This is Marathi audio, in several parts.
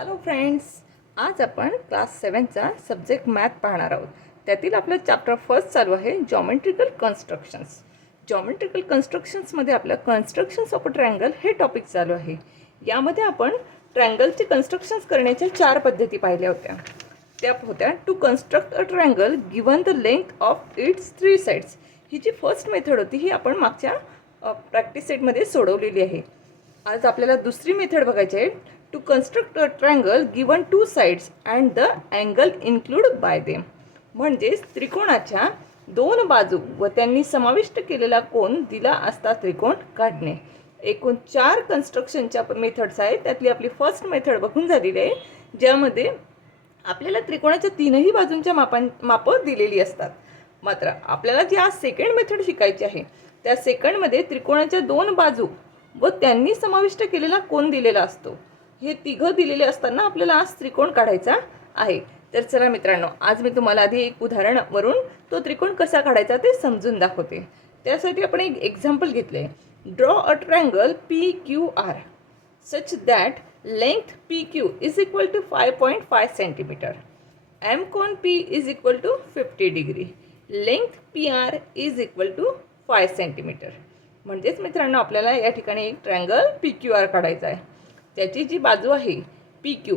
हॅलो फ्रेंड्स, आज आपण क्लास 7चा सब्जेक्ट मॅथ पाहणार आहोत. त्यातील आपलं चॅप्टर फर्स्ट चालू आहे जॉमेट्रिकल कन्स्ट्रक्शन्स. जॉमेट्रिकल कन्स्ट्रक्शन्समध्ये आपलं कन्स्ट्रक्शन्स ऑफ अ ट्रायंगल हे टॉपिक चालू आहे. यामध्ये आपण ट्रायंगलचे कन्स्ट्रक्शन्स करण्याच्या 4 पद्धती पाहिल्या होत्या. त्या होत्या to construct a triangle given the length of its 3 sides. ही जी फर्स्ट मेथड होती ही आपण मागच्या प्रॅक्टिस सेटमध्ये सोडवलेली आहे. आज आपल्याला दुसरी मेथड बघायची आहे to construct a triangle given 2 sides and the angle include by them. म्हणजेच त्रिकोणाच्या 2 बाजू व त्यांनी समाविष्ट केलेला कोन दिला असता त्रिकोण काढणे. एकूण 4 कन्स्ट्रक्शनच्या मेथड्स आहेत. त्यातली आपली फर्स्ट मेथड बघून झालेली आहे, ज्यामध्ये आपल्याला त्रिकोणाच्या 3ही बाजूंच्या मापं दिलेली असतात. मात्र आपल्याला जी आज सेकंड मेथड शिकायची आहे, त्या सेकंडमध्ये त्रिकोणाच्या 2 बाजू व त्यांनी समाविष्ट केलेला कोन दिलेला असतो. हे तिघं दिलेले असताना आपल्याला आज त्रिकोण काढायचा आहे. तर चला मित्रांनो, आज मी तुम्हाला आधी एक उदाहरणावरून तो त्रिकोण कसा काढायचा ते समजून दाखवते. त्यासाठी आपण एक एक्झाम्पल घेतले. Draw a triangle PQR such that length PQ is equal to 5.5 centimetre. M कोन P is equal to 50 degree. Length PR is equal to 5 centimetre. म्हणजेच मित्रांनो, आपल्याला या ठिकाणी एक ट्रायंगल PQR काढायचा आहे. त्याची जी बाजू आहे PQ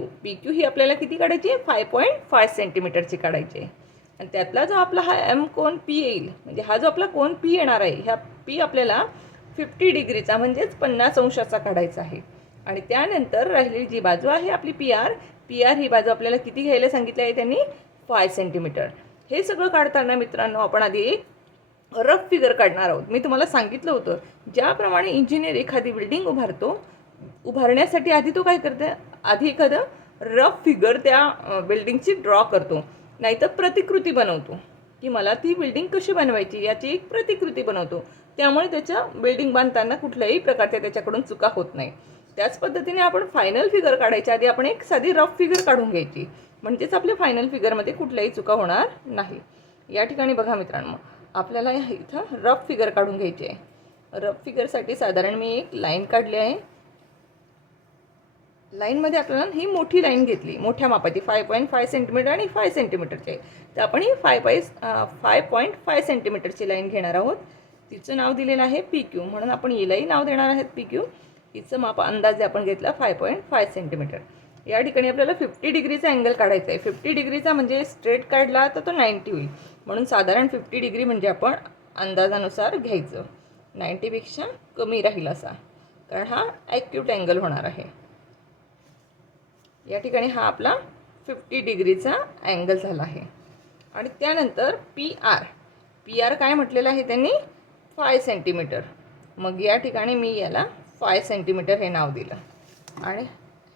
ही आपल्याला किती काढायची आहे? 5.5 सेंटीमीटरची काढायची आहे. आणि त्यातला जो आपला हा एम कोन P येईल, म्हणजे हा जो आपला कोन P येणार आहे, ह्या P आपल्याला 50 डिग्रीचा म्हणजेच 50 अंशाचा काढायचा आहे. आणि त्यानंतर राहिलेली जी बाजू आहे आपली PR ही बाजू आपल्याला किती घ्यायला सांगितलं आहे त्यांनी? 5 सेंटीमीटर. हे सगळं काढताना मित्रांनो, आपण आधी एक रफ फिगर काढणार आहोत. मी तुम्हाला सांगितलं होतं, ज्याप्रमाणे इंजिनियर एखादी बिल्डिंग उभारण्यासाठी आधी तो काय करते? आधी एखादं रफ फिगर त्या बिल्डिंगची ड्रॉ करतो, नाहीतर प्रतिकृती बनवतो, की मला ती बिल्डिंग कशी बनवायची याची एक प्रतिकृती बनवतो. त्यामुळे त्याच्या बिल्डिंग बांधताना कुठल्याही प्रकारच्या त्याच्याकडून चुका होत नाही. त्याच पद्धतीने आपण फायनल फिगर काढायच्या आधी आपण एक साधी रफ फिगर काढून घ्यायची, म्हणजेच आपल्या फायनल फिगरमध्ये कुठल्याही चुका होणार नाही. या ठिकाणी बघा मित्रांनो, आपल्याला इथं रफ फिगर काढून घ्यायची आहे. रफ फिगरसाठी साधारण मी एक लाईन काढली आहे. लाईनमध्ये आपल्याला ही मोठी लाईन घेतली, मोठ्या मापाची 5.5 सेंटीमीटर आणि 5 सेंटीमीटरची आहे. तर आपण ही 5.5 सेंटीमीटरची लाईन घेणार आहोत. तिचं नाव दिलेलं आहे PQ, म्हणून आपण हिलाही नाव देणार आहेत PQ. हिचं माप अंदाजे आपण घेतला 5.5 सेंटीमीटर. या ठिकाणी आपल्याला 50 डिग्रीचा अँगल काढायचा आहे. 50 डिग्रीचा म्हणजे स्ट्रेट काढला तर तो 90 होईल, म्हणून साधारण 50 डिग्री म्हणजे आपण अंदाजानुसार घ्यायचं. 90पेक्षा कमी राहील असा, कारण हा ॲक्यूट अँगल होणार आहे. या ठिकाणी हा आपला 50 डिग्रीचा अँगल झाला आहे. आणि त्यानंतर PR काय म्हटलेलं आहे त्यांनी? 5 सेंटीमीटर. मग या ठिकाणी मी याला 5 सेंटीमीटर हे नाव दिलं आणि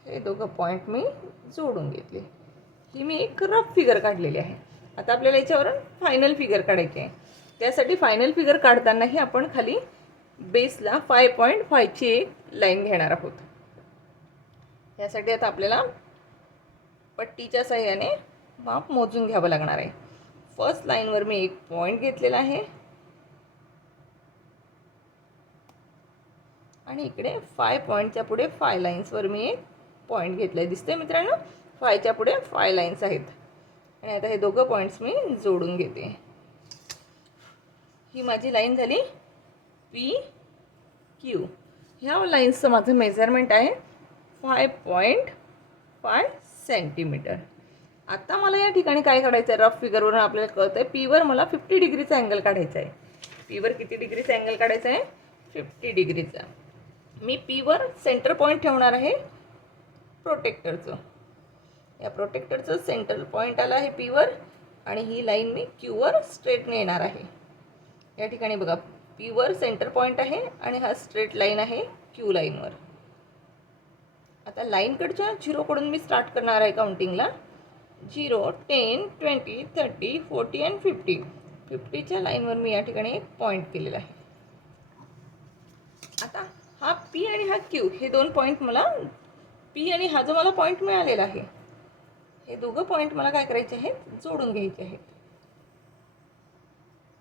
हे दोघं पॉईंट मी जोडून घेतले. ही मी एक रफ फिगर काढलेली आहे. आता आपल्याला याच्यावरून फायनल फिगर काढायची आहे. त्यासाठी फायनल फिगर काढतानाही आपण खाली बेसला 5.5ची एक लाईन घेणार आहोत. यासाठी आता आपल्याला पट्टीच्या साहाय्याने माप मोजून घ्यावं लागणार आहे. फर्स्ट लाईनवर मी एक पॉईंट घेतलेला आहे आणि इकडे 5 पॉईंटच्या पुढे 5 लाईन्सवर मी एक पॉईंट घेतला आहे. दिसतंय मित्रांनो, 5च्या पुढे 5 लाईन्स आहेत. आणि आता हे दोघं पॉईंट्स मी जोडून घेते. ही माझी लाईन झाली PQ. ह्या लाईन्सचं माझं मेजरमेंट आहे 5.5 सेंटीमीटर. आता मला या ठिकाणी काय काढायचं आहे? रफ फिगरवरून आपल्याला कळतं आहे Pवर मला 50 डिग्रीचा अँगल काढायचा आहे. Pवर किती डिग्रीचा अँगल काढायचा आहे? 50 डिग्रीचा. मी Pवर सेंटर पॉईंट ठेवणार आहे प्रोटेक्टरचं. या प्रोटेक्टरचं सेंटर पॉईंट आलं आहे Pवर आणि ही लाईन मी Qवर स्ट्रेट नेणार आहे. या ठिकाणी बघा, Pवर सेंटर पॉईंट आहे आणि हा स्ट्रेट लाईन आहे Q लाईनवर. आता लाईनकडच्या 0कडून मी स्टार्ट करणार आहे काउंटिंगला. 0, 10, 20, 30, 40 आणि 50. 50च्या लाईनवर मी या ठिकाणी एक पॉईंट केलेला आहे. आता हा P आणि हा Q हे दोन पॉईंट मला, P आणि हा जो मला पॉईंट मिळालेला आहे, हे दोघं पॉईंट मला काय करायचे आहेत? जोडून घ्यायचे आहेत.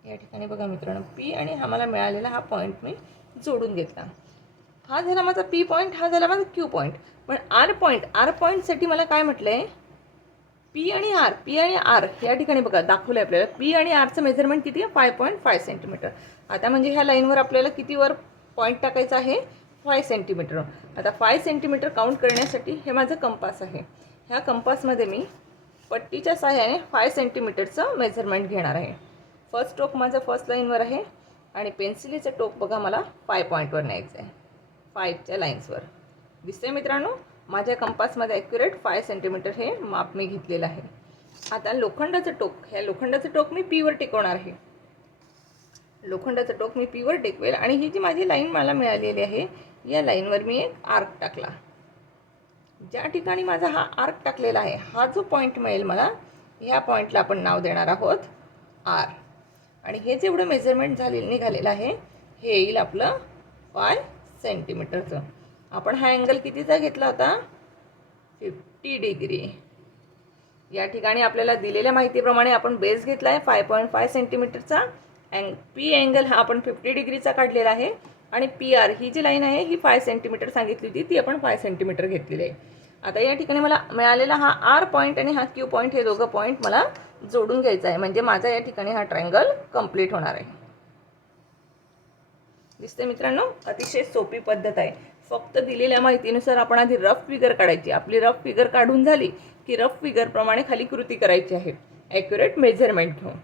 या ठिकाणी बघा मित्रांनो, P आणि हा मला मिळालेला हा पॉईंट मी जोडून घेतला. हा झाला माझा P पॉईंट, हा झाला माझा Q पॉईंट. पण आर पॉईंटसाठी मला काय म्हटलं आहे, पी आणि आर या ठिकाणी बघा दाखवलं आहे आपल्याला. पी आणि आरचं मेजरमेंट किती आहे, 5.5 सेंटीमीटर. आता म्हणजे ह्या लाईनवर आपल्याला कितीवर पॉईंट टाकायचा आहे, 5 सेंटीमीटर. आता 5 सेंटीमीटर काउंट करण्यासाठी हे माझं कंपास आहे. ह्या कंपासमध्ये मी पट्टीच्या सहाय्याने 5 सेंटीमीटरचं मेजरमेंट घेणार आहे. फर्स्ट टोक माझं फर्स्ट लाईनवर आहे आणि पेन्सिलीचं टोक बघा मला 5 पॉईंटवर न्यायचं आहे, 5च्या लाईन्सवर. दिसतंय मित्रांनो, माझ्या कंपासमध्ये ॲक्युरेट 5 सेंटीमीटर हे माप मी घेतलेलं आहे. आता लोखंडाचं टोक, ह्या लोखंडाचं टोक मी पीवर टेकवणार आहे. लोखंडाचं टोक मी पीवर टेकवेल आणि ही जी माझी लाईन मला मिळालेली आहे, या लाईनवर मी एक आर्क टाकला. ज्या ठिकाणी माझा हा आर्क टाकलेला आहे, हा जो पॉईंट मिळेल मला, ह्या पॉईंटला आपण नाव देणार आहोत आर. आणि हे जेवढं मेजरमेंट निघालेलं आहे, हे येईल आपलं 5 सेंटीमीटरचं. आपण हा अँगल कितीचा घेतला होता, 50 डिग्री. या ठिकाणी आपल्याला दिलेल्या माहितीप्रमाणे आपण बेस घेतला आहे 5.5 सेंटीमीटरचा. पी अँगल हा आपण 50 डिग्रीचा काढलेला आहे आणि पी आर ही जी लाईन आहे ही 5 सेंटीमीटर सांगितली होती, ती आपण 5 सेंटीमीटर घेतलेली आहे. आता या ठिकाणी मला मिळालेला हा आर पॉईंट आणि हा क्यू पॉईंट, हे दोघं पॉईंट मला जोडून घ्यायचं आहे. म्हणजे माझा या ठिकाणी हा ट्रायंगल कंप्लीट होणार आहे. दिसते मित्रांनो, अतिशय सोपी पद्धत आहे. फक्त दिलेल्या माहितीनुसार आपण आधी रफ फिगर काढायची. आपली रफ फिगर काढून झाली की रफ फिगरप्रमाणे खाली कृती करायची आहे, ॲक्युरेट मेजरमेंट घेऊन.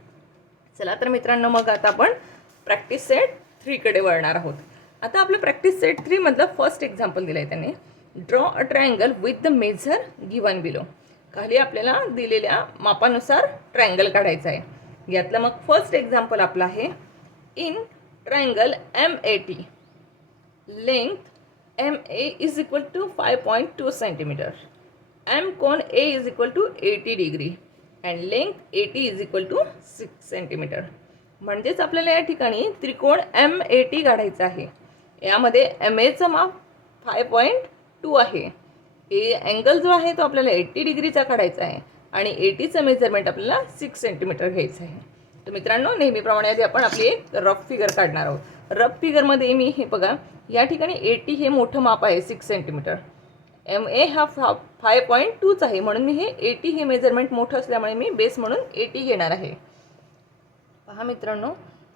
चला तर मित्रांनो, मग आता आपण प्रॅक्टिस सेट 3कडे वळणार आहोत. आता आपलं प्रॅक्टिस सेट 3 मधलं फर्स्ट एक्झाम्पल दिलं आहे त्यांनी. Draw a triangle with the measure given below. खाली आपल्याला दिलेल्या मापानुसार ट्रायंगल काढायचं आहे. यातलं मग फर्स्ट एक्झाम्पल आपलं आहे, in triangle MAT, length MA is equal to 5.2 centimeter. M कोण A is equal to 80 degree and length AT is equal to 6 centimeter. म्हणजेच आपल्याला या ठिकाणी त्रिकोण MAT काढायचा आहे. यामध्ये MAचं माप 5.2 आहे. अँगल जो आहे तो आपल्याला 80 डिग्रीचा काढायचा आहे आणि 80चं मेजरमेंट आपल्याला 6 सेंटीमीटर घ्यायचं आहे. तर मित्रांनो, नेहमीप्रमाणे आधी आपण आपली एक रफ फिगर काढणार आहोत. रफ फिगरमध्ये मी हे बघा, या ठिकाणी 80 हे मोठं माप आहे 6 सेंटीमीटर. MA हा 5.2च आहे, म्हणून मी हे 80 हे मेजरमेंट मोठं असल्यामुळे मी बेस म्हणून 80 घेणार आहे. पहा मित्रांनो,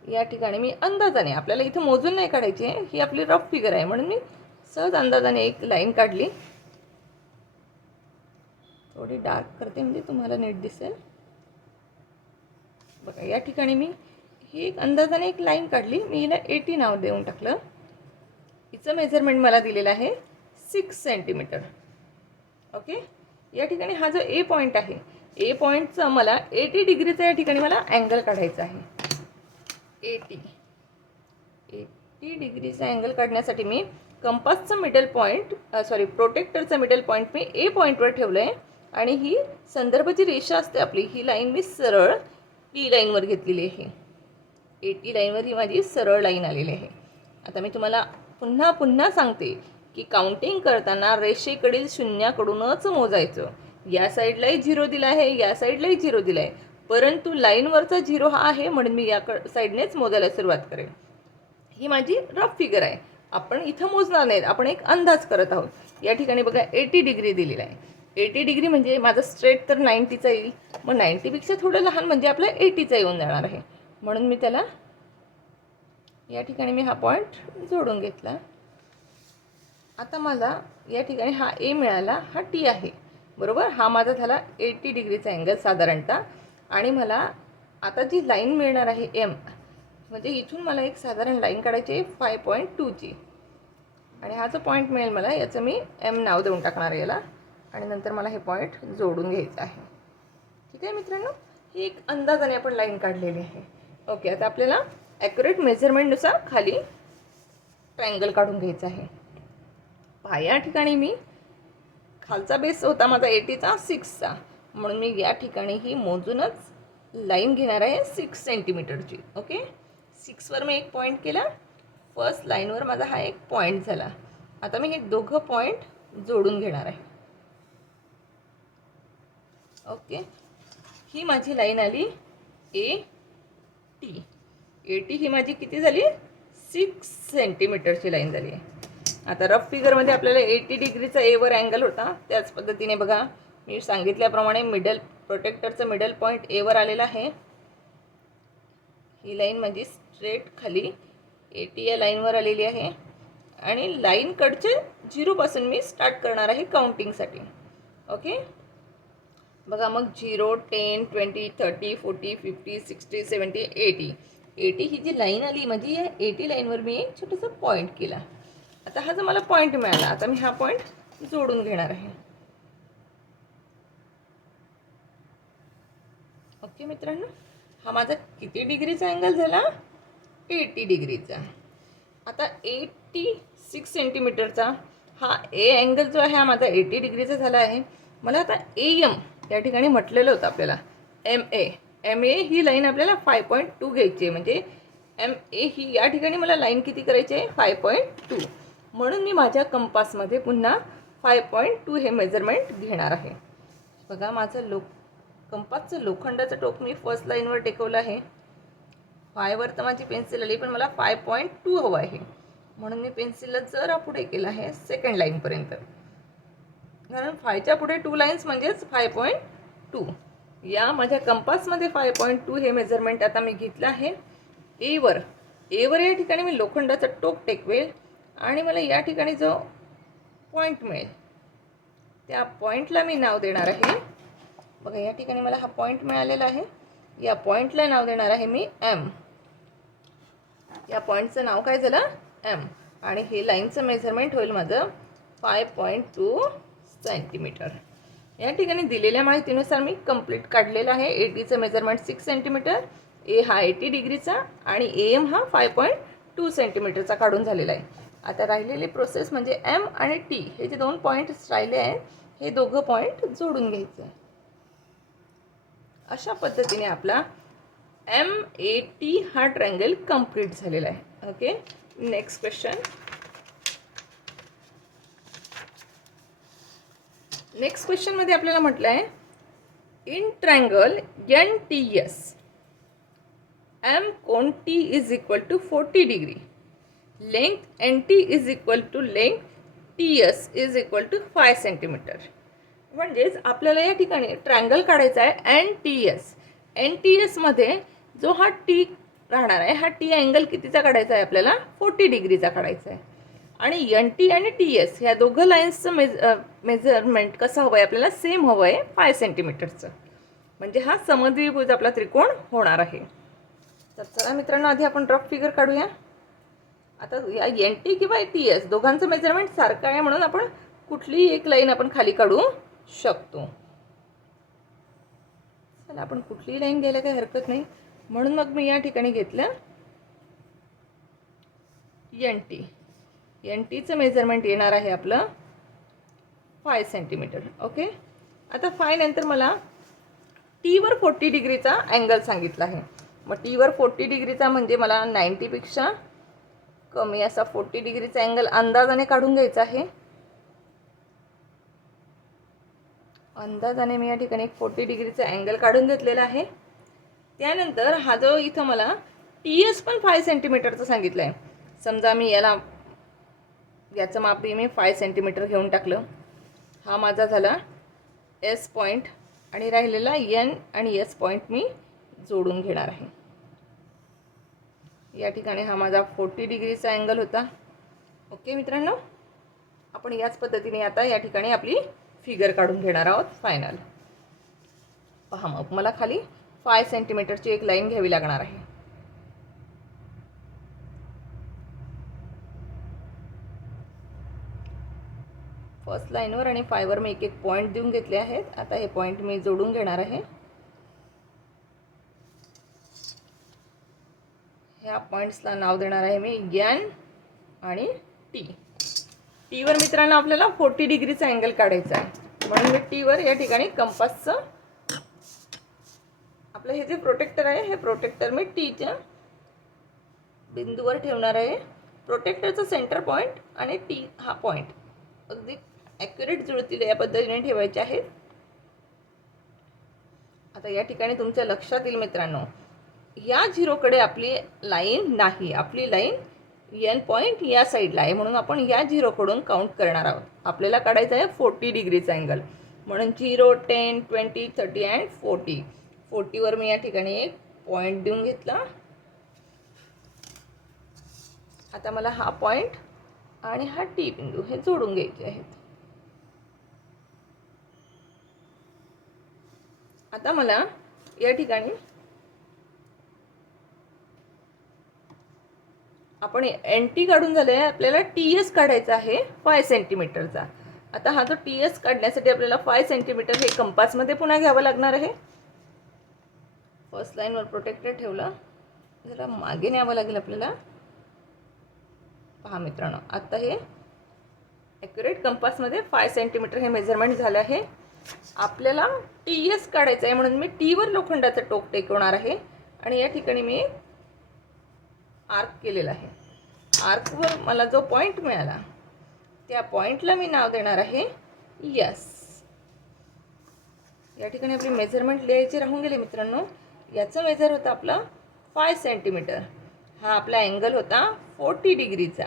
या ठिकाणी मी अंदाजाने, आपल्याला इथे मोजून नाही काढायची आहे, ही आपली रफ फिगर आहे, म्हणून मी सहज अंदाजाने एक लाईन काढली. थोडी डार्क करते म्हणजे तुम्हाला नीट दिसेल. बघा, या ठिकाणी मी ही एक अंदाजाने एक लाईन काढली. मी हिला 80 नाव देऊन टाकलं. हिचं मेजरमेंट मला दिलेलं आहे 6 सेंटीमीटर. ओके, या ठिकाणी हा जो ए पॉईंट आहे, ए पॉईंटचा मला 80 डिग्रीचा या ठिकाणी मला अँगल काढायचा आहे. 80 डिग्रीचा अँगल काढण्यासाठी मी कंपासचं मिडल पॉईंट, प्रोटेक्टरचं मिडल पॉईंट मी ए पॉईंटवर ठेवलं आहे आणि ही संदर्भाची रेषा असते आपली, ही लाईन मी सरळ पी लाईनवर घेतलेली आहे. 80 लाईनवर ही माझी सरळ लाईन आलेली आहे. आता मी तुम्हाला पुन्हा सांगते की काउंटिंग करताना रेषेकडील शून्याकडूनच मोजायचं. या साईडलाही 0 दिला आहे, या साईडलाही 0 दिला आहे, परंतु लाईनवरचा 0 हा आहे म्हणून मी या साईडनेच मोजायला सुरुवात करेन. ही माझी रफ फिगर आहे. आपण इथं मोजणार नाहीत, आपण एक अंदाज करत आहोत. या ठिकाणी बघा 80 डिग्री दिलेला आहे. 80 डिग्री म्हणजे माझा स्ट्रेट तर 90चा येईल, मग 90पेक्षा थोडं लहान म्हणजे आपला 80चा येऊन जाणार आहे. म्हणून मी त्याला या ठिकाणी मी हा पॉईंट जोडून घेतला. आता मला या ठिकाणी हा ए मिळाला, हा टी आहे, बरोबर. हा माझा झाला 80 डिग्रीचा अँगल साधारणतः. आणि मला आता जी लाईन मिळणार आहे एम, म्हणजे इथून मला एक साधारण लाईन काढायची आहे 5.2ची. आणि हा जो पॉईंट मिळेल मला, याचं मी एम नाव देऊन टाकणार आहे याला. आणि नंतर मला हे पॉईंट जोडून घ्यायचं आहे. ठीक आहे मित्रांनो, ही एक अंदाजाने आपण लाईन काढलेली आहे. ओके, आता आपल्याला ॲक्युरेट मेजरमेंटनुसार खाली ट्रायंगल काढून घ्यायचं आहे. पहा, या ठिकाणी मी खालचा बेस होता माझा 80चा 6चा, म्हणून मी या ठिकाणी ही मोजूनच लाईन घेणार आहे 6 सेंटीमीटरची. ओके, 6वर मी एक पॉईंट केला, फर्स्ट लाईनवर माझा हा एक पॉईंट झाला. आता मी हे दोघं पॉईंट जोडून घेणार आहे. ओके, ही माझी लाईन आली AT. AT ही माझी किती झाली, 6 सेंटीमीटरची लाईन झाली आहे. आता रफ फिगरमध्ये आपल्याला 80 डिग्रीचा एवर अँगल होता. त्याच पद्धतीने बघा मी सांगितल्याप्रमाणे प्रोटेक्टरचं मिडल पॉईंट एवर आलेलं आहे. ही लाईन म्हणजे स्ट्रेट खाली 80 या लाईनवर आलेली आहे आणि लाईन कडचे 0 पासून मी स्टार्ट करणार आहे काउंटिंगसाठी. ओके, बघा मग 0, 10, 20, 30, 40, 50, 60, 70, 80 ही जी लाईन आली म्हणजे या 80 लाईनवर मी एक छोटासा पॉईंट केला. आता हा जो मला पॉईंट मिळाला, आता मी हा पॉईंट जोडून घेणार आहे. ओके मित्रांनो, हा माझा किती डिग्रीचा अँगल झाला? 80 डिग्रीचा. आता 86 सेंटीमीटरचा हा ए अँगल जो आहे हा माझा 80 डिग्रीचा झाला आहे. मला आता AM या ठिकाणी म्हटलेलं होतं आपल्याला MA ही लाईन आपल्याला 5.2 घ्यायची आहे. म्हणजे MA ही या ठिकाणी मला लाईन किती करायची आहे? 5.2. म्हणून मी माझ्या कंपासमध्ये पुन्हा 5.2 हे मेजरमेंट घेणार आहे. बघा माझं कंपासचं लोखंडाचं टोक मी फर्स्ट लाईनवर टेकवलं आहे. 5वर तर माझी पेन्सिल आली, पण मला 5.2 हवं आहे. म्हणून मी पेन्सिलला जरा पुढे केलं आहे सेकंड लाईनपर्यंत. कारण 5च्या पुढे 2 लाईन्स म्हणजेच 5.2. या माझ्या कंपासमध्ये 5.2 हे मेजरमेंट आता मी घेतलं आहे. एवर या ठिकाणी मी लोखंडाचं टोक टेकवेल आणि मला या ठिकाणी जो पॉईंट मिळेल त्या पॉईंटला मी नाव देणार आहे. बघा या ठिकाणी मला हा पॉईंट मिळालेला आहे. या पॉईंटला नाव देणार आहे मी M. या पॉईंटचं नाव काय झालं? M. आणि हे लाईनचं मेजरमेंट होईल माझं 5.2 सेंटीमीटर. या ठिकाणी दिलेल्या माहितीनुसार मी कंप्लीट काढलेलं आहे. 80चं मेजरमेंट 6 सेंटीमीटर, ए हा 80 डिग्रीचा आणि AM हा 5.2 सेंटीमीटरचा काढून झालेला आहे. आता राहिलेली प्रोसेस म्हणजे M आणि T हे जे 2 पॉईंट्स राहिले आहेत हे दोघं पॉईंट जोडून घ्यायचं आहे. अशा पद्धतीने आपला MAT हा ट्रायंगल कंप्लीट झालेला आहे. Okay, next question. नेक्स्ट क्वेश्चनमध्ये आपल्याला म्हटलं आहे इन ट्रायंगल NTS M कोण T is equal to 40 degree, length NT is equal to length TS is equal to 5 centimetre. म्हणजेच आपल्याला या ठिकाणी ट्रायंगल काढायचा आहे NTS. NTS मध्ये जो हा T राहणार आहे हा T अँगल कितीचा काढायचा आहे? आपल्याला 40 डिग्रीचा काढायचा आहे. आणि NT आणि TS ह्या दोघं लाईन्सचं मेजरमेंट कसं हवं आहे? आपल्याला सेम हवं आहे 5 सेंटीमीटरचं. म्हणजे हा समद्विभुज आपला त्रिकोण होणार आहे. तर चला मित्रांनो आधी आपण रफ फिगर काढूया. आता या NT किंवा TS दोघांचं मेजरमेंट सारखं आहे म्हणून आपण कुठलीही एक लाईन आपण खाली काढू शकतो. चला आपण कुठलीही लाईन घ्यायला काही हरकत नाही. म्हणून मग मी या ठिकाणी घेतलं NT. NTचं मेजरमेंट येणार आहे आपलं 5 सेंटीमीटर. ओके, आता 5 नंतर मला Tवर 40 डिग्रीचा अँगल सांगितला आहे. मग Tवर 40 डिग्रीचा म्हणजे मला 90 पेक्षा कमी असा 40 डिग्रीचा अँगल अंदाजाने काढून घ्यायचा आहे. अंदाजाने मी या ठिकाणी 40 डिग्रीचा अँगल काढून घेतलेला आहे. त्यानंतर हा जो इथं मला TS पण 5 सेंटीमीटरचा सांगितलं आहे. समजा मी याचं माप मी 5 सेंटीमीटर घेऊन टाकलं. हा माझा झाला S पॉईंट आणि राहिलेला N आणि S पॉईंट मी जोडून घेणार आहे. या ठिकाणी हा माझा 40 डिग्रीचा अँगल होता. ओके मित्रांनो, आपण याच पद्धतीने आता या ठिकाणी आपली फिगर काढून घेणार आहोत फायनल. पहा मग मला खाली 5 सेंटीमीटरची एक लाईन घ्यावी लागणार आहे. फर्स्ट लाईनवर आणि 5वर मी एक एक पॉईंट देऊन घेतले आहेत. आता हे पॉईंट मी जोडून घेणार आहे. ह्या पॉईंट्सला नाव देणार आहे मी N आणि T. Tवर मित्रांनो आपल्याला 40 डिग्रीचा अँगल काढायचा आहे. म्हणून मी Tवर या ठिकाणी कंपासचं आपलं हे जे प्रोटेक्टर आहे हे प्रोटेक्टर मी Tच्या बिंदूवर ठेवणार आहे. प्रोटेक्टरचं सेंटर पॉईंट आणि T हा पॉईंट अगदी ॲक्युरेट जुळतील या पद्धतीने ठेवायचे आहेत. आता या ठिकाणी तुमच्या लक्षात येईल मित्रांनो, या झिरोकडे आपली लाईन नाही, आपली लाईन एन पॉईंट या साईडला आहे म्हणून आपण या झिरोकडून काउंट करणार आहोत. आपल्याला काढायचं आहे 40 डिग्रीचा अँगल, म्हणून 0, 10, 20, 30 अँड 40. 40वर मी या ठिकाणी एक पॉईंट देऊन घेतला. आता मला हा पॉईंट आणि हा टी बिंदू हे जोडून घ्यायचे आहेत. आता मला या ठिकाणी आपण एन टी काढून झाले आहे, आपल्याला टी एस काढायचा आहे 5 सेंटीमीटरचा. आता हा जो टी एस काढण्यासाठी आपल्याला 5 सेंटीमीटर हे कंपासमध्ये पुन्हा घ्यावं लागणार आहे. फर्स्ट लाईनवर प्रोटेक्टर ठेवला, जरा मागे न्यावं लागेल आपल्याला. पहा मित्रांनो, आता हे ॲक्युरेट कंपासमध्ये 5 सेंटीमीटर हे मेजरमेंट झालं आहे. आपल्याला टी एस काढायचं आहे म्हणून मी टीवर लोखंडाचं टोक टेकवणार आहे आणि या ठिकाणी मी आर्क केलेला आहे. आर्कवर मला जो पॉईंट मिळाला त्या पॉईंटला मी नाव देणार आहे यस. या ठिकाणी आपली मेजरमेंट लिहायची राहून गेली मित्रांनो. याचं मेजर होतं आपलं 5 सेंटीमीटर. हा आपला अँगल होता 40 डिग्रीचा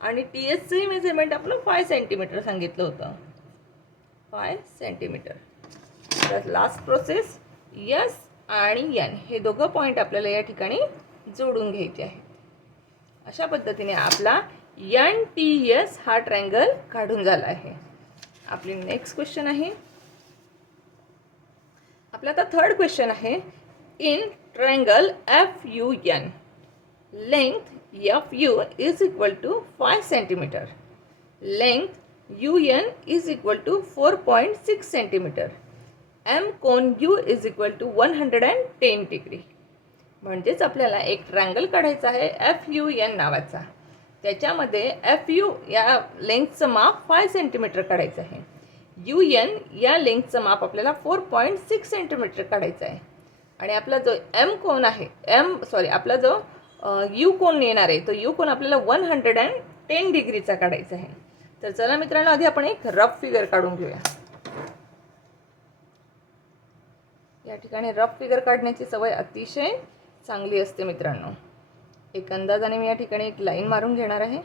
आणि टी एसचंही मेजरमेंट आपलं 5 सेंटीमीटर सांगितलं होतं. 5 सेंटीमीटर. तर लास्ट प्रोसेस यस आणि एन हे दोघं पॉईंट आपल्याला या ठिकाणी जोडून घ्यायचे आहे. अशा पद्धतीने आपला एन टी एस हा ट्रायंगल काढून झाला आहे. आपली नेक्स्ट क्वेश्चन आहे, आपला आता थर्ड क्वेश्चन आहे. In triangle F U N length F U is equal to 5 centimetre, length U N is equal to 4.6 centimetre, M कोन U is equal to 110 degree. म्हणजेच आपल्याला एक ट्रायंगल काढायचा आहे एफ यू एन नावाचा. त्याच्यामध्ये एफ यू या लेंथचं माप 5 सेंटीमीटर काढायचं आहे. यू एन या लेंथचं माप आपल्याला 4.6 सेंटीमीटर काढायचं आहे. आणि आपला जो एम कोन आहे आपला जो यू कोन येणार आहे तो यू कोन आपल्याला 110 डिग्रीचा काढायचा आहे. तर चला मित्रांनो, आधी आपण एक रफ फिगर काढून घेऊया. या ठिकाणी रफ फिगर काढण्याची सवय अतिशय चांगली असते मित्रांनो. एक अंदाजाने मी या ठिकाणी एक लाईन मारून घेणार आहे.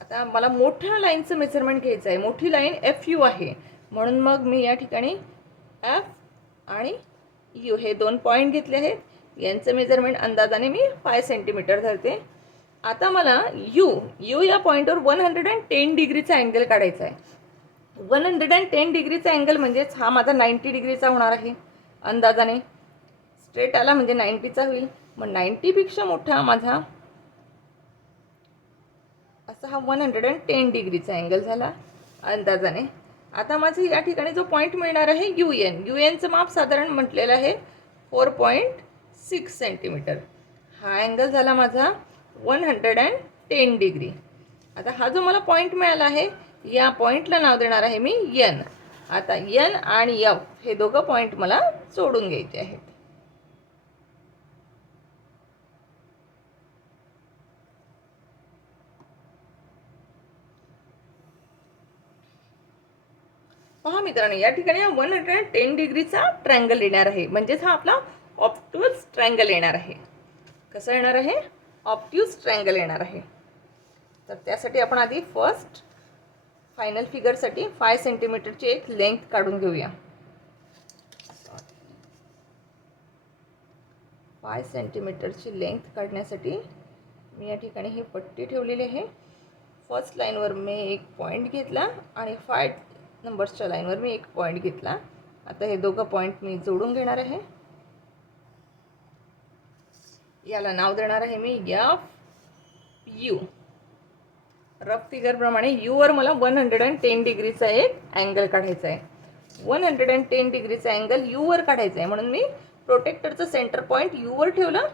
आता मला मोठ्या लाईनचं मेजरमेंट घ्यायचं आहे. मोठी लाईन एफ यू आहे म्हणून मग मी या ठिकाणी एफ आणि यू हे 2 पॉईंट घेतले आहेत. यांचं मेजरमेंट अंदाजाने मी 5 सेंटीमीटर धरते. आता मला यू या पॉईंटवर 110 डिग्रीचा अँगल काढायचा आहे. 110 डिग्रीचा अँगल म्हणजेच हा माझा 90 डिग्रीचा होणार आहे. अंदाजाने स्ट्रेट आला म्हणजे 90चा होईल. मग 90पेक्षा मोठा माझा असा हा 110 डिग्रीचा अँगल झाला अंदाजाने. आता माझं या ठिकाणी जो पॉईंट मिळणार आहे यू एनचं माप साधारण म्हटलेलं आहे 4.6 सेंटीमीटर. हा अँगल झाला माझा 110 डिग्री. आता हा जो मला पॉईंट मिळाला आहे या पॉईंटला नाव देणार आहे मी एन. आता एन आणि एफ हे दोघं पॉईंट मला जोडून घ्यायचे आहेत. पहा मित्रांनो, या ठिकाणी 110 डिग्रीचा ट्रायंगल येणार आहे. म्हणजेच हा आपला ऑब्ट्यूज ट्रायंगल येणार आहे. कसं येणार आहे? ऑब्ट्यूज ट्रायंगल येणार आहे. तर त्यासाठी आपण आधी फर्स्ट फायनल फिगरसाठी 5 सेंटीमीटरची एक लेंथ काढून घेऊया. 5 सेंटीमीटरची लेंथ काढण्यासाठी मी या ठिकाणी ही पट्टी ठेवलेली आहे. फर्स्ट लाईनवर मी एक पॉईंट घेतला आणि 5 नंबर्सच्या लाईनवर मी एक पॉईंट घेतला. आता हे दोघं पॉईंट मी जोडून घेणार आहे. याला नाव देणार आहे मी एफ यू. रफ फिगरप्रमाणे यूवर मला 110 डिग्रीचा एक अँगल काढायचा आहे. 110 डिग्रीचा अँगल यूवर काढायचा आहे म्हणून मी प्रोटेक्टरचं सेंटर पॉईंट यूवर ठेवलं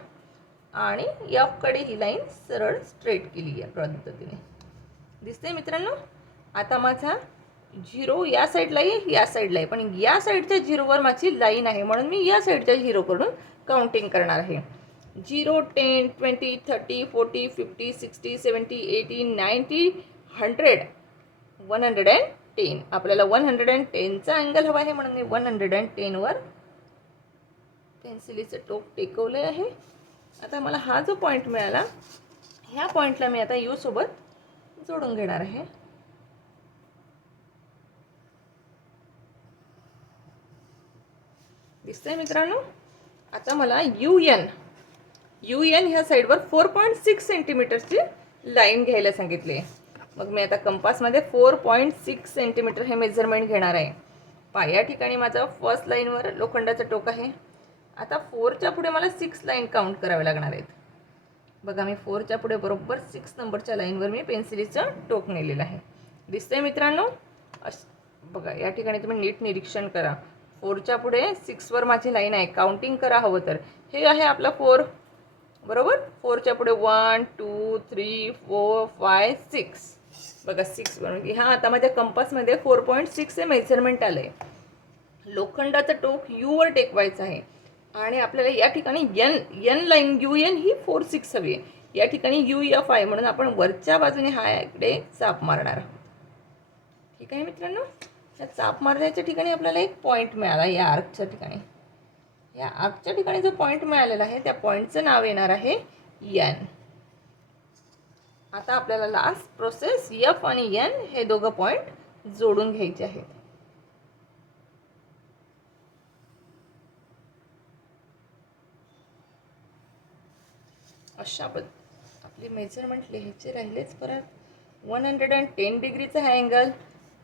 आणि एफकडे ही लाईन सरळ स्ट्रेट केली या पद्धतीने. दिसते मित्रांनो? आता माझा 0 या साईडला आहे, या साईडला आहे, पण या साईडच्या 0वर माझी लाईन आहे म्हणून मी या साईडच्या 0 कडून काउंटिंग करणार आहे. 0, 10, 20, 30, 40, 50, 60, 70, 80, 90, 100, 110. आपल्याला 110चा अँगल हवा आहे म्हणून मी 110वर पेन्सिलीचं टोक टेकवले आहे आता मला हा जो पॉईंट मिळाला, ह्या पॉईंटला मी आता यू सोबत जोडून घेणार आहे. दिसतंय मित्रांनो. आता मला यू एन ह्या साईडवर 4.6 सेंटीमीटरची लाईन घ्यायला सांगितली आहे. मग मी आता कंपासमध्ये 4.6 सेंटीमीटर हे मेजरमेंट घेणार आहे. या ठिकाणी माझा फर्स्ट लाईनवर लोखंडाचं टोक आहे. आता 4च्या पुढे मला 6 लाईन काउंट करावे लागणार आहेत. बघा, मी 4च्या पुढे बरोबर 6 नंबरच्या लाईनवर मी पेन्सिलीचं टोक नेलेलं आहे. दिसतंय मित्रांनो. बघा, या ठिकाणी तुम्ही नीट निरीक्षण करा. 4च्या पुढे 6वर माझी लाईन आहे. काउंटिंग करा हवं तर. हे आहे आपला 4, बरोबर. 4च्या पुढे 1 2 3 4 5 6. बघा 6 बनवून. ह्या आता माझ्या कंपासमध्ये 4.6 हे मेजरमेंट आलं आहे. लोखंडाचं टोक यूवर टेकवायचं आहे आणि आपल्याला या ठिकाणी एन लाईन यू एन ही 4.6 हवी आहे. या ठिकाणी यू एफ आहे म्हणून आपण वरच्या बाजूने हा इकडे चाप मारणार आहोत. ठीक आहे मित्रांनो. या चाप मारण्याच्या ठिकाणी आपल्याला एक पॉईंट मिळाला. या आर्कच्या ठिकाणी, या आर्कच्या ठिकाणी जो पॉईंट मिळालेला आहे त्या पॉईंटचं नाव येणार आहे एन. आता आपल्याला लास्ट प्रोसेस एफ आणि एन हे दोघं पॉईंट जोडून घ्यायचे आहेत. अशा आपली मेजरमेंट लिहायचे राहिलेच. परत 110 डिग्रीचा हा अँगल.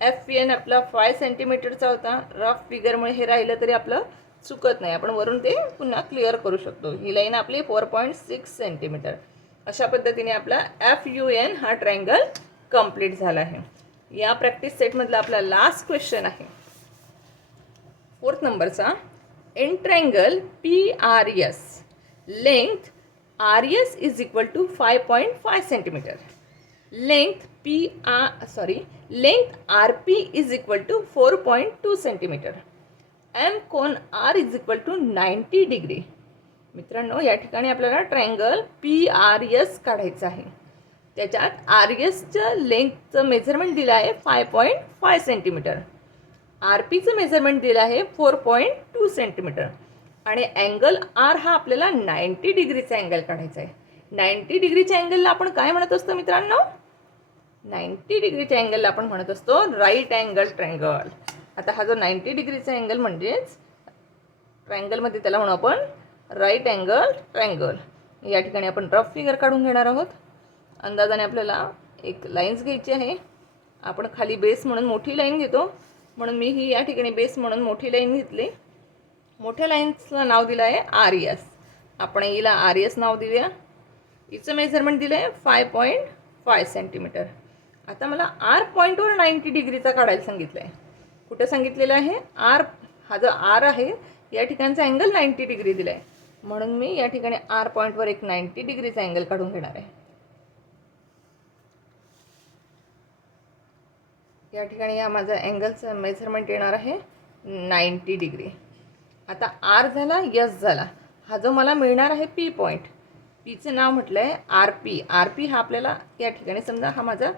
एफ एन आपला 5 सेंटीमीटरचा होता. रफ फिगरमुळे हे राहिलं तरी आपलं चुकत नाही. आपण वरून ते पुन्हा क्लिअर करू शकतो. ही लाईन आपली 4.6 सेंटीमीटर. अशा पद्धतीने आपला एफ यू एन हा ट्रायंगल कंप्लीट झाला आहे. या प्रॅक्टिस सेटमधला आपला लास्ट क्वेश्चन आहे 4th नंबरचा. In triangle P R S length R S is equal to 5.5 centimetre. Length R P is equal to 4.2 centimetre. M कोन R is equal to 90 degree. मित्रांनो, या ठिकाणी आपल्याला ट्रायंगल पी आर एस काढायचं आहे. त्याच्यात आर एसचं लेंथचं मेजरमेंट दिलं आहे 5.5 सेंटीमीटर. आर पीचं मेजरमेंट दिलं आहे 4.2 सेंटीमीटर. आणि अँगल आर हा आपल्याला 90 डिग्रीचा अँगल काढायचा आहे. 90 डिग्रीच्या अँगलला आपण काय म्हणत असतो मित्रांनो? 90 डिग्रीच्या अँगलला आपण म्हणत असतो राईट अँगल ट्रायंगल. आता हा जो 90 डिग्रीचा अँगल म्हणजेच ट्रायंगलमध्ये त्याला म्हणू आपण राईट अँगल ट्रायंगल. या ठिकाणी आपण रफ फिगर काढून घेणार आहोत. अंदाजाने आपल्याला एक लाईन्स घ्यायची आहे. आपण खाली बेस म्हणून मोठी लाईन घेतो म्हणून मी ही या ठिकाणी बेस म्हणून मोठी लाईन घेतली. मोठ्या लाईन्सला नाव दिलं आहे आर एस. आपण हिला आर एस नाव देऊया. हिचं मेजरमेंट दिलं आहे 5.5 सेंटीमीटर. आता मला आर पॉईंटवर 90 डिग्रीचा काढायला सांगितलं आहे. कुठं सांगितलेलं आहे? आर, हा जो आर आहे या ठिकाणचा अँगल 90 डिग्री दिला आहे म्हणून मी या ठिकाणी आर पॉईंटवर एक 90 डिग्रीचा अँगल काढून घेणार आहे. या ठिकाणी या माझा अँगलचं मेजरमेंट येणार आहे 90 डिग्री. आता आर झाला, यस झाला. हा जो मला मिळणार आहे पी पॉईंट, पीचं नाव म्हटलं आहे आर पी. आर पी हा आपल्याला या ठिकाणी समजा हा माझा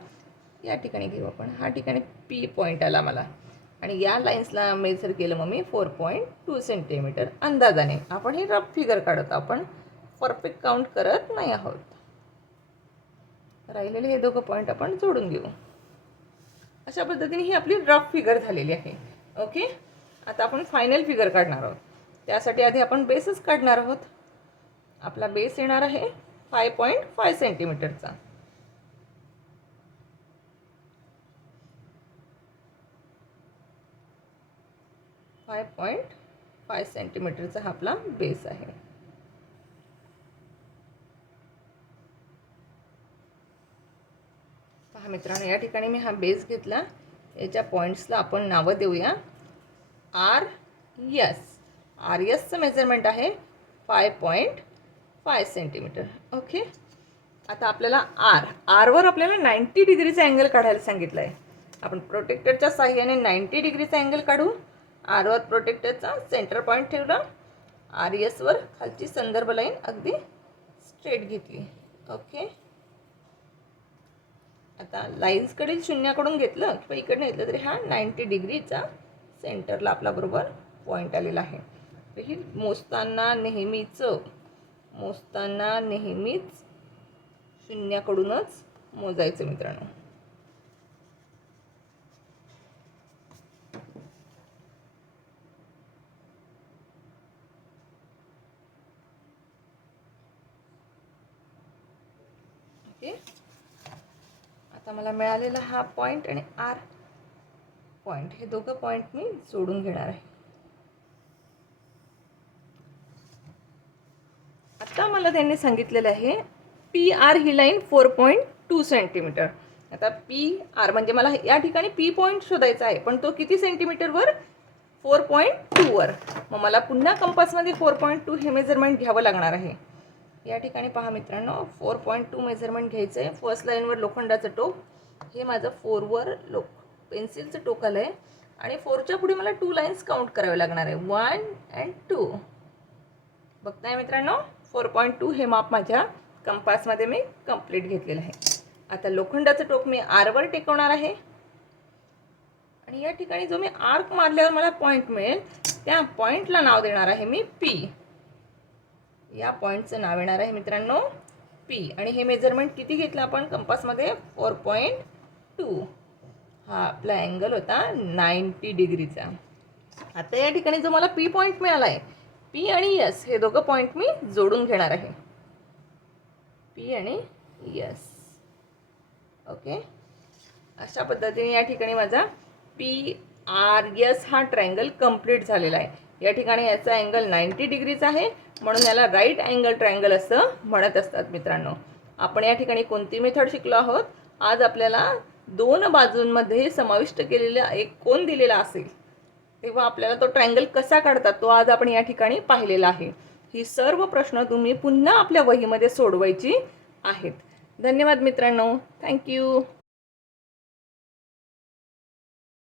या ठिकाणी घेऊ आपण. हा ठिकाणी पी पॉईंट आला मला आणि या लाईन्सला मेजर केलं मग मी 4.2 सेंटीमीटर अंदाजाने. आपण ही रफ फिगर काढत, आपण परफेक्ट काउंट करत नाही आहोत. राहिलेले हे दोघं पॉईंट आपण जोडून घेऊ. अशा पद्धतीने ही आपली रफ फिगर झालेली आहे. ओके. आता आपण फायनल फिगर काढणार आहोत. त्यासाठी आधी आपण बेसच काढणार आहोत. आपला बेस येणार आहे 5.5 सेंटीमीटरचा. 5.5 सेंटीमीटरचा हा आपला बेस आहे. पहा मित्रांनो, या ठिकाणी मी हा बेस घेतला. याच्या पॉईंट्सला आपण नावं देऊया आर एस. आर एसचं मेजरमेंट आहे 5.5 सेंटीमीटर. ओके. आता आपल्याला आरवर आपल्याला 90 डिग्रीचा अँगल काढायला सांगितलं आहे. आपण प्रोटेक्टरच्या साहाय्याने 90 डिग्रीचा अँगल काढू. आरवर प्रोटेक्टरचा सेंटर पॉईंट ठेवला. आर एसवर खालची संदर्भ लाईन अगदी स्ट्रेट घेतली. ओके. आता लाईन्सकडील शून्याकडून घेतलं किंवा इकडनं घेतलं तरी हा 90 डिग्रीचा सेंटरला आपला बरोबर पॉईंट आलेला आहे. तर ही मोजताना नेहमीच मोजताना नेहमीच शून्याकडूनच मोजायचं मित्रांनो. ओके, आता मला मिळालेला हा पॉईंट आणि आर पॉईंट हे दोघं पॉईंट मी जोडून घेणार आहे. आता मला त्यांनी सांगितलेलं आहे पी आर ही लाईन 4.2 सेंटीमीटर. आता पी आर म्हणजे मला या ठिकाणी पी पॉईंट शोधायचा आहे, पण तो किती सेंटीमीटरवर? 4.2 वर. मग मला पुन्हा कंपासमध्ये 4.2 हे मेजरमेंट घ्यावं लागणार आहे. या ठिकाणी पहा मित्रांनो, 4.2 मेजरमेंट घ्यायचं आहे. फर्स्ट लाईनवर लोखंडाचं टोक, हे माझं 4 वर पेन्सिलचं टोक आलं आहे आणि 4च्या पुढे मला 2 लाईन्स काउंट करावे लागणार आहे, 1 and 2. बघताय मित्रांनो, 4.2 हे माप माझ्या कंपासमध्ये मी कंप्लीट घेतलेलं आहे. आता लोखंडाचं टोक मी आरवर टेकवणार आहे आणि या ठिकाणी जो मी आर्क मारल्यावर मला पॉईंट मिळेल त्या पॉईंटला नाव देणार आहे मी पी. या पॉईंटचं नाव येणार आहे मित्रांनो पी. आणि हे मेजरमेंट किती घेतलं आपण कंपासमध्ये? 4.2. हा आपला अँगल होता 90 डिग्रीचा. आता या ठिकाणी जो मला पी पॉईंट मिळाला आहे, पी आणि एस हे दोघं पॉईंट मी जोडून घेणार आहे. पी आणि एस. ओके, अशा पद्धतीने या ठिकाणी माझा पी आर एस हा ट्रायंगल कंप्लीट झालेला आहे. या ठिकाणी याचा अँगल 90 डिग्रीचा आहे, म्हणून याला राईट अँगल ट्रायंगल असं म्हणत असतात मित्रांनो. आपण या ठिकाणी कोणती मेथड शिकलो आहोत? आज आपल्याला 2 बाजूंमध्ये समाविष्ट केलेला एक कोन दिलेला असेल तेव्हा आपल्याला तो ट्रायंगल कसा काढतात तो आज आपण या ठिकाणी पाहिलेला आहे. ही सर्व प्रश्न तुम्ही पुन्हा आपल्या वहीमध्ये सोडवायची आहेत. धन्यवाद मित्रांनो. थँक्यू.